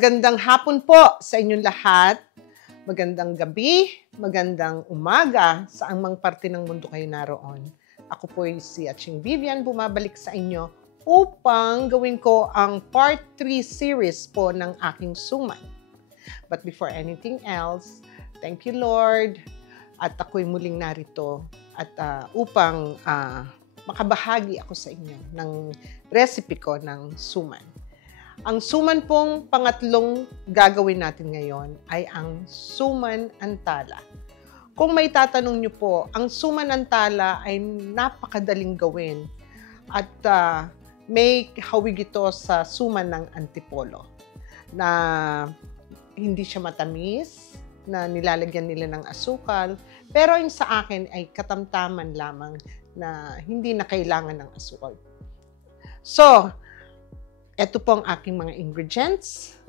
Magandang hapon po sa inyong lahat. Magandang gabi, magandang umaga sa mang parte ng mundo kayo naroon. Ako po si Aching Vivian, bumabalik sa inyo upang gawin ko ang part 3 series po ng aking suman. But before anything else, thank you Lord. At ako'y muling narito at upang makabahagi ako sa inyo ng recipe ko ng suman. Ang suman pong pangatlong gagawin natin ngayon ay ang suman antala. Kung may tatanong niyo po, ang suman antala ay napakadaling gawin at may hawig ito sa suman ng antipolo na hindi siya matamis, na nilalagyan nila ng asukal, pero yung sa akin ay katamtaman lamang na hindi na kailangan ng asukal. So, ito po ang aking mga ingredients.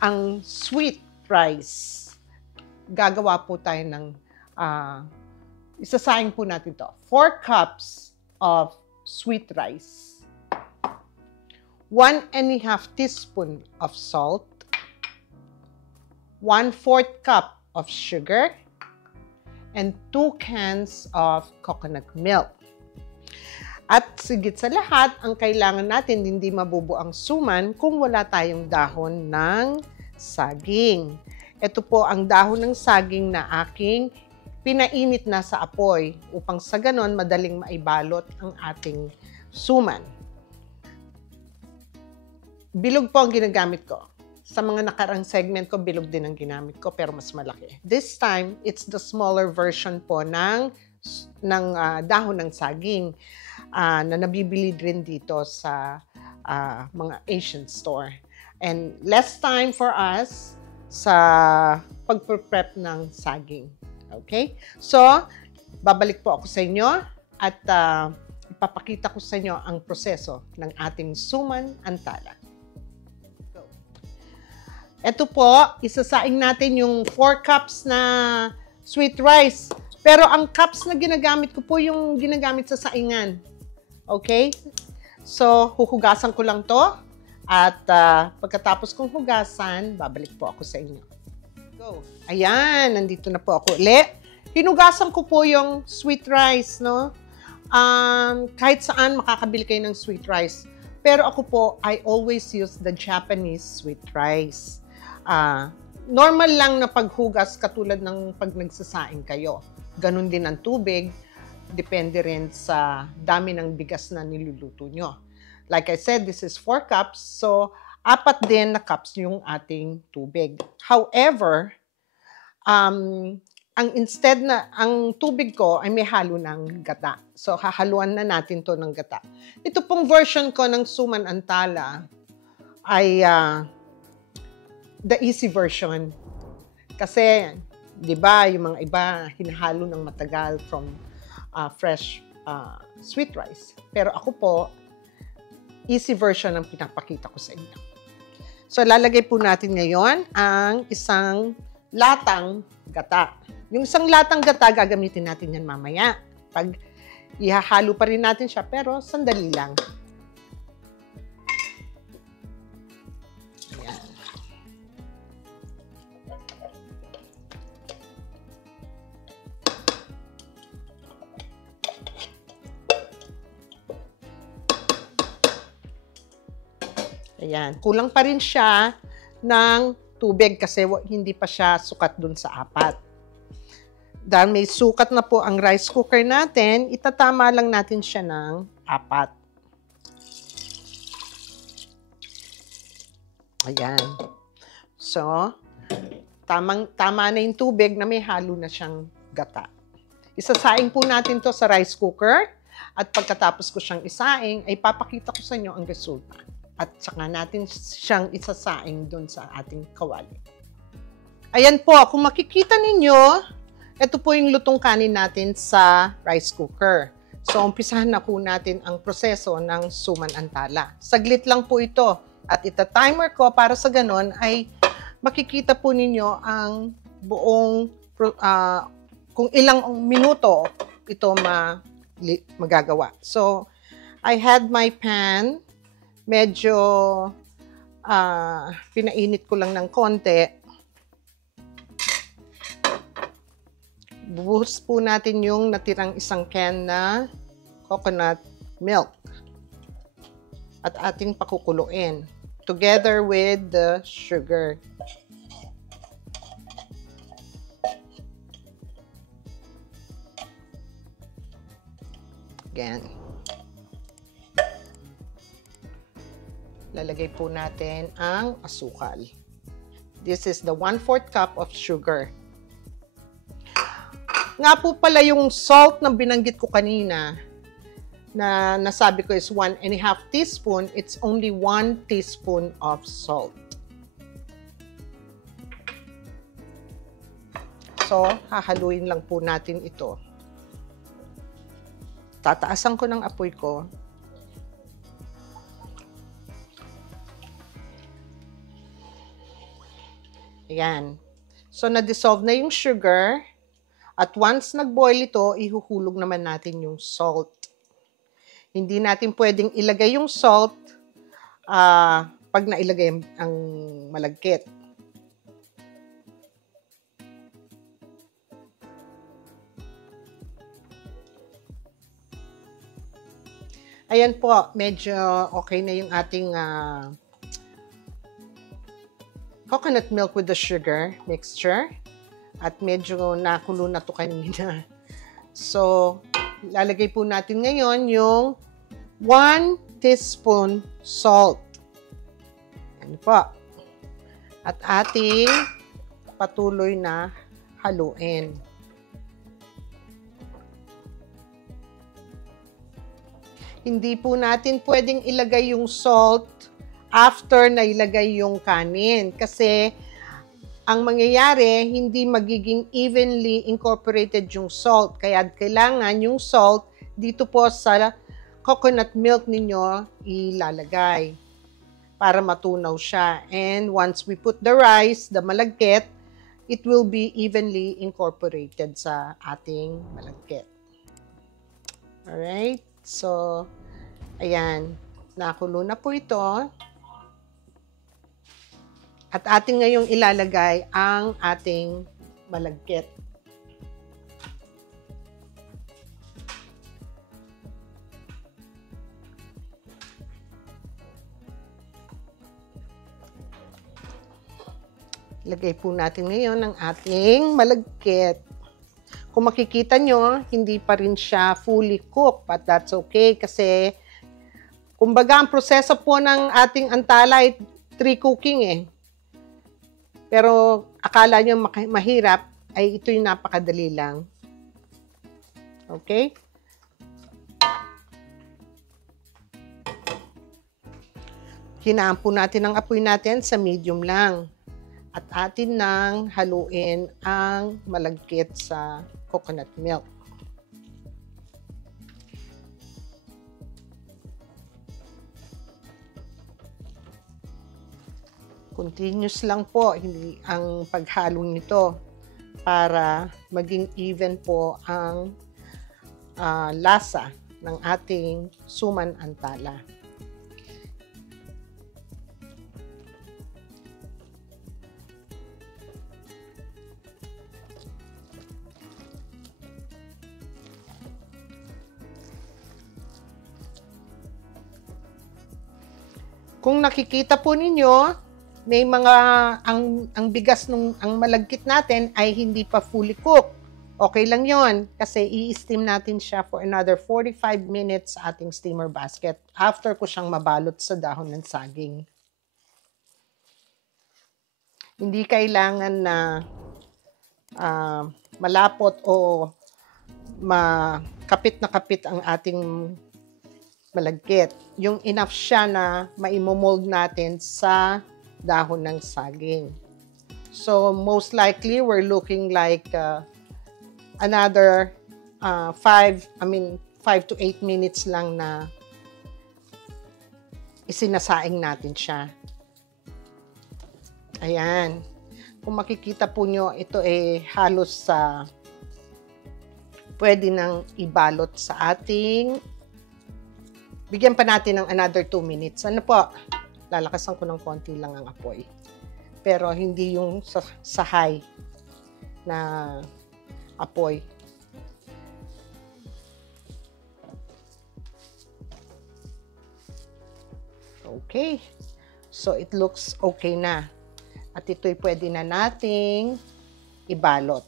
Ang sweet rice. Gagawa po tayo ng, isasaing po natin to. 4 cups of sweet rice. 1½ teaspoon of salt. 1/4 cup of sugar. And 2 cans of coconut milk. At sigit sa lahat, ang kailangan natin hindi mabubo ang suman kung wala tayong dahon ng saging. Ito po ang dahon ng saging na aking pinainit na sa apoy upang sa ganon madaling maibalot ang ating suman. Bilog po ang ginagamit ko. Sa mga nakarang segment ko, bilog din ang ginamit ko pero mas malaki. This time, it's the smaller version po ng dahon ng saging. Na nabibili rin dito sa mga Asian store. And less time for us sa pag-prep ng saging. Okay? So, babalik po ako sa inyo at ipapakita ko sa inyo ang proseso ng ating suman antala. Ito po, isasaing natin yung 4 cups na sweet rice. Pero ang cups na ginagamit ko po yung ginagamit sa saingan. Okay? So, huhugasan ko lang to. At pagkatapos kong hugasan, babalik po ako sa inyo. Go. Ayan, nandito na po ako ulit. Hinugasan ko po yung sweet rice, no? Kahit saan makakabili kayo ng sweet rice. Pero ako po, I always use the Japanese sweet rice. Normal lang na paghugas katulad ng pag nagsasaing kayo. Ganon din ang tubig. Depende rin sa dami ng bigas na niluluto nyo. Like I said, this is 4 cups. So, 4 din na cups yung ating tubig. However, ang tubig ko ay may halo ng gata. So, hahaluan na natin to ng gata. Ito pong version ko ng suman antala ay the easy version. Kasi, di ba, yung mga iba hinahalo ng matagal from fresh sweet rice. Pero ako po, easy version ang pinapakita ko sa inyo. So, lalagay po natin ngayon ang isang latang gata. Yung isang latang gata, gagamitin natin yan mamaya. Pag ihahalo pa rin natin siya, pero sandali lang. Ayan. Kulang pa rin siya ng tubig kasi hindi pa siya sukat dun sa 4. Dahil may sukat na po ang rice cooker natin, itatama lang natin siya ng 4. Ayan. So, tama na yung tubig na may halo na siyang gata. Isasaing po natin to sa rice cooker at pagkatapos ko siyang isaing, ay papakita ko sa inyo ang resulta. At saka natin siyang isasaing doon sa ating kawali. Ayan po, kung makikita ninyo, ito po yung lutong kanin natin sa rice cooker. So, umpisahan na po natin ang proseso ng suman antala. Saglit lang po ito. At ita-timer ko para sa ganon ay makikita po ninyo ang buong, kung ilang minuto ito magagawa. So, I had my pan medyo pinainit ko lang ng konti. Bubuhos po natin yung natirang isang can na coconut milk. At ating pakukuluin together with the sugar. Again. Lalagay po natin ang asukal. This is the 1/4 cup of sugar. Nga po pala yung salt na binanggit ko kanina, na nasabi ko is 1½ teaspoon, it's only 1 teaspoon of salt. So, hahaluin lang po natin ito. Tataasan ko ng apoy ko. Ayan. So, na-dissolve na yung sugar. At once nag-boil ito, ihuhulog naman natin yung salt. Hindi natin pwedeng ilagay yung salt pag nailagay ang malagkit. Ayan po, medyo okay na yung ating coconut milk with the sugar mixture. At medyo nakulo na to kanina. So, lalagay po natin ngayon yung 1 teaspoon salt. Yan po. At ating patuloy na haluin. Hindi po natin pwedeng ilagay yung salt after na ilagay yung kanin. Kasi ang mangyayari, hindi magiging evenly incorporated yung salt. Kaya kailangan yung salt dito po sa coconut milk ninyo ilalagay para matunaw siya. And once we put the rice, the malagkit, it will be evenly incorporated sa ating malagkit. Alright? So, ayan. Nakulo na po ito. At ating ngayong ilalagay ang ating malagkit. Ilagay po natin ngayon ang ating malagkit. Kung makikita nyo, hindi pa rin siya fully cooked, but that's okay kasi kumbaga ang proseso po ng ating antala ay 3 cooking eh. Pero akala nyo mahirap, ay ito yung napakadali lang. Okay? Hinaan po natin ang apoy natin sa medium lang. At atin nang haluin ang malagkit sa coconut milk. Continuous lang po hindi ang paghalo nito para maging even po ang lasa ng ating suman antala. Kung nakikita po ninyo, may mga ang bigas ang malagkit natin ay hindi pa fully cooked. Okay lang 'yon kasi i-steam natin siya for another 45 minutes sa ating steamer basket after ko siyang mabalot sa dahon ng saging. Hindi kailangan na malapot o kapit na kapit ang ating malagkit. Yung enough siya na maimomold natin sa dahon ng saging. So, most likely, we're looking like another 5 to 8 minutes lang na isinasaing natin siya. Ayan. Kung makikita po nyo, ito ay halos pwede nang ibalot sa ating. Bigyan pa natin ng another 2 minutes. Ano po? lalakasan ko ng konti lang ang apoy. Pero hindi yung sa high na apoy. Okay. So, it looks okay na. At ito'y pwede na nating ibalot.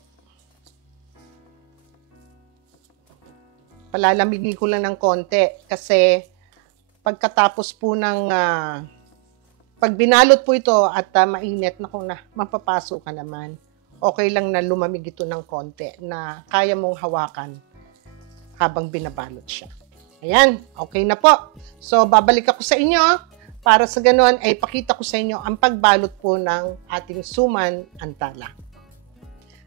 Palalamigin ko lang ng konti kasi pagkatapos po ng pag binalot po ito at mainit, naku na, mapapasok ka naman. Okay lang na lumamig ito ng konti na kaya mong hawakan habang binabalot siya. Ayan, okay na po. So, babalik ako sa inyo. Para sa ganon, ay pakita ko sa inyo ang pagbalot po ng ating suman antala.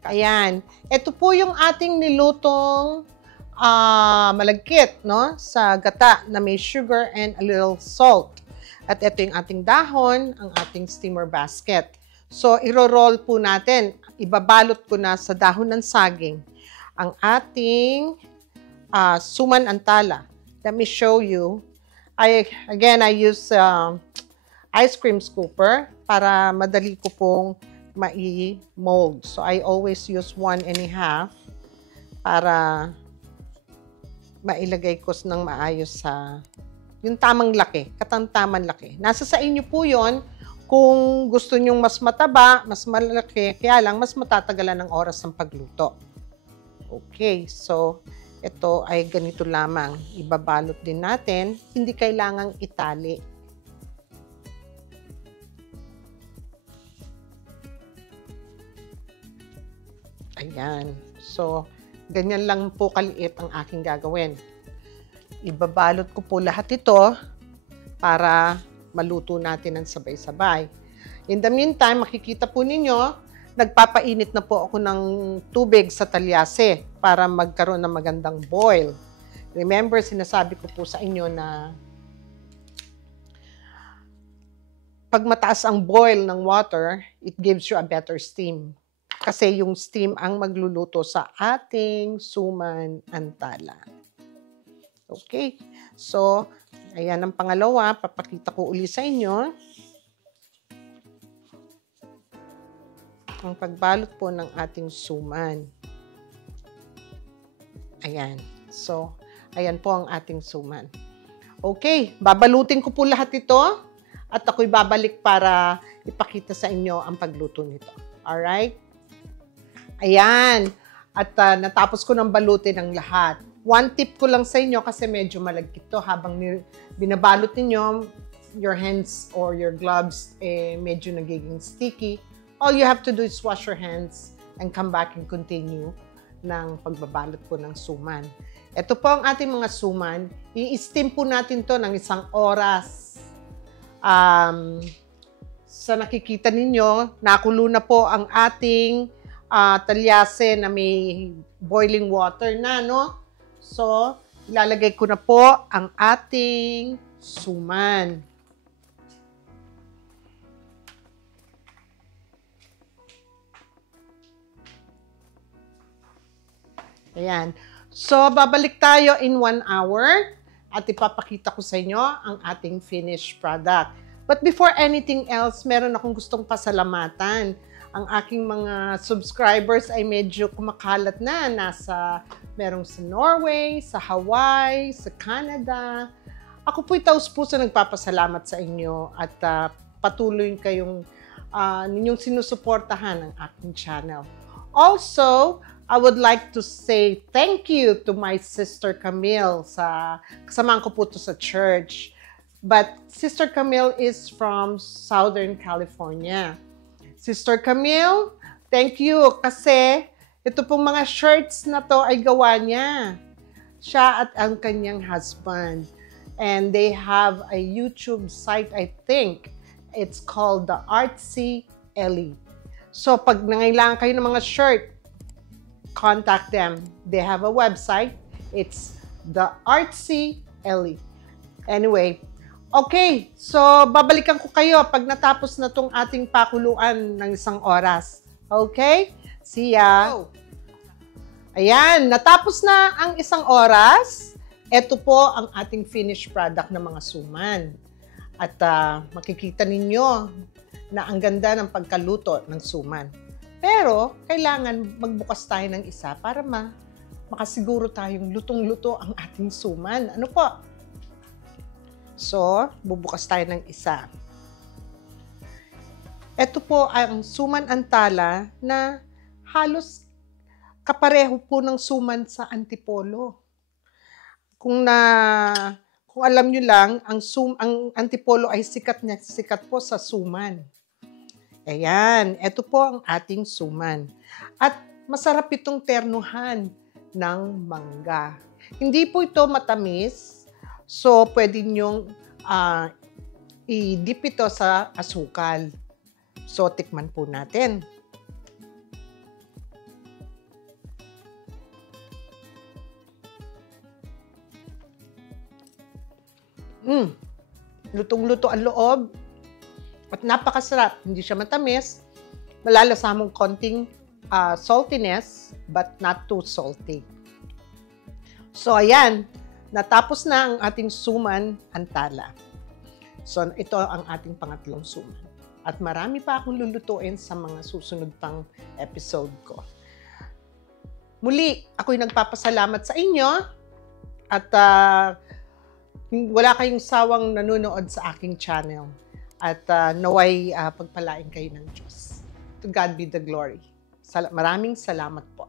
Ayan, ito po yung ating nilutong malagkit, no? Sa gata na may sugar and a little salt. At ito yung ating dahon, ang ating steamer basket. So, iro-roll po natin. Ibabalot ko na sa dahon ng saging ang ating suman antala. Let me show you. I use ice cream scooper para madali ko pong mai-mold. So, I always use 1 1/2 para mailagay ko ng maayos sa yung tamang laki, katamtaman laki. Nasa sa inyo po yon kung gusto nyong mas mataba, mas malaki, kaya lang mas matatagalan ng oras ng pagluto. Okay, so ito ay ganito lamang. Ibabalot din natin. Hindi kailangang itali. Ayan. So, ganyan lang po kaliit ang aking gagawin. Ibabalot ko po lahat ito para maluto natin ng sabay-sabay. In the meantime, makikita po ninyo, nagpapainit na po ako ng tubig sa talyase para magkaroon ng magandang boil. Remember, sinasabi ko po sa inyo na pag mataas ang boil ng water, it gives you a better steam. Kasi yung steam ang magluluto sa ating suman antala. Okay, so ayan ang pangalawa, papakita ko uli sa inyo. Ang pagbalot po ng ating suman. Ayan. So, ayan po ang ating suman. Okay, babalutin ko po lahat ito at ako'y babalik para ipakita sa inyo ang pagluto nito. Alright? Ayan. At natapos ko ng balutin ang lahat. One tip ko lang sa inyo kasi medyo malagkit to habang binabalot ninyo, your hands or your gloves medyo nagiging sticky. All you have to do is wash your hands and come back and continue ng pagbabalot po ng suman. Ito po ang ating mga suman. I-steam po natin to ng 1 oras. Sa nakikita ninyo, nakulo na po ang ating talyase na may boiling water na, no? So, ilalagay ko na po ang ating suman. Ayan. So, babalik tayo in 1 hour at ipapakita ko sa inyo ang ating finished product. But before anything else, meron akong gustong pasalamatan. Ang aking mga subscribers ay medyo kumakalat na. Merong sa Norway, sa Hawaii, sa Canada. Ako po'y taus-puso nagpapasalamat sa inyo at patuloy kayong ninyong sinusuportahan ang aking channel. Also, I would like to say thank you to my sister Camille. Kasamahan ko po ito sa church. But Sister Camille is from Southern California. Sister Camille, thank you kasi ito pong mga shirts na to ay gawa niya. Siya at ang kanyang husband. And they have a YouTube site, I think. It's called The Artsy Ellie. So pag nangailangan kayo ng mga shirt, contact them. They have a website. It's The Artsy Ellie. Anyway, okay. So, babalikan ko kayo pag natapos na tong ating pakuluan ng 1 oras. Okay? See ya! Ayan, natapos na ang 1 oras. Ito po ang ating finished product ng mga suman. At makikita ninyo na ang ganda ng pagkaluto ng suman. Pero kailangan magbukas tayo ng isa para makasiguro tayong lutong-luto ang ating suman. Ano po? So, bubukas tayo ng isa. Ito po ang suman antala na halos kapareho po ng suman sa antipolo. Kung alam nyo lang, ang antipolo ay sikat po sa suman. Ayan, ito po ang ating suman. At masarap itong ternuhan ng mangga. Hindi po ito matamis, so pwede nyong i-dip ito sa asukal. So, tikman po natin. Lutong-luto ang loob. At napakasarap. Hindi siya matamis. Malalasa mong konting saltiness, but not too salty. So, ayan. Natapos na ang ating suman antala. So, ito ang ating pangatlong suman. At marami pa akong lulutuin sa mga susunod pang episode ko. Muli, ako'y nagpapasalamat sa inyo. At wala kayong sawang nanonood sa aking channel. At naway pagpalain kayo ng Diyos. To God be the glory. Maraming salamat po.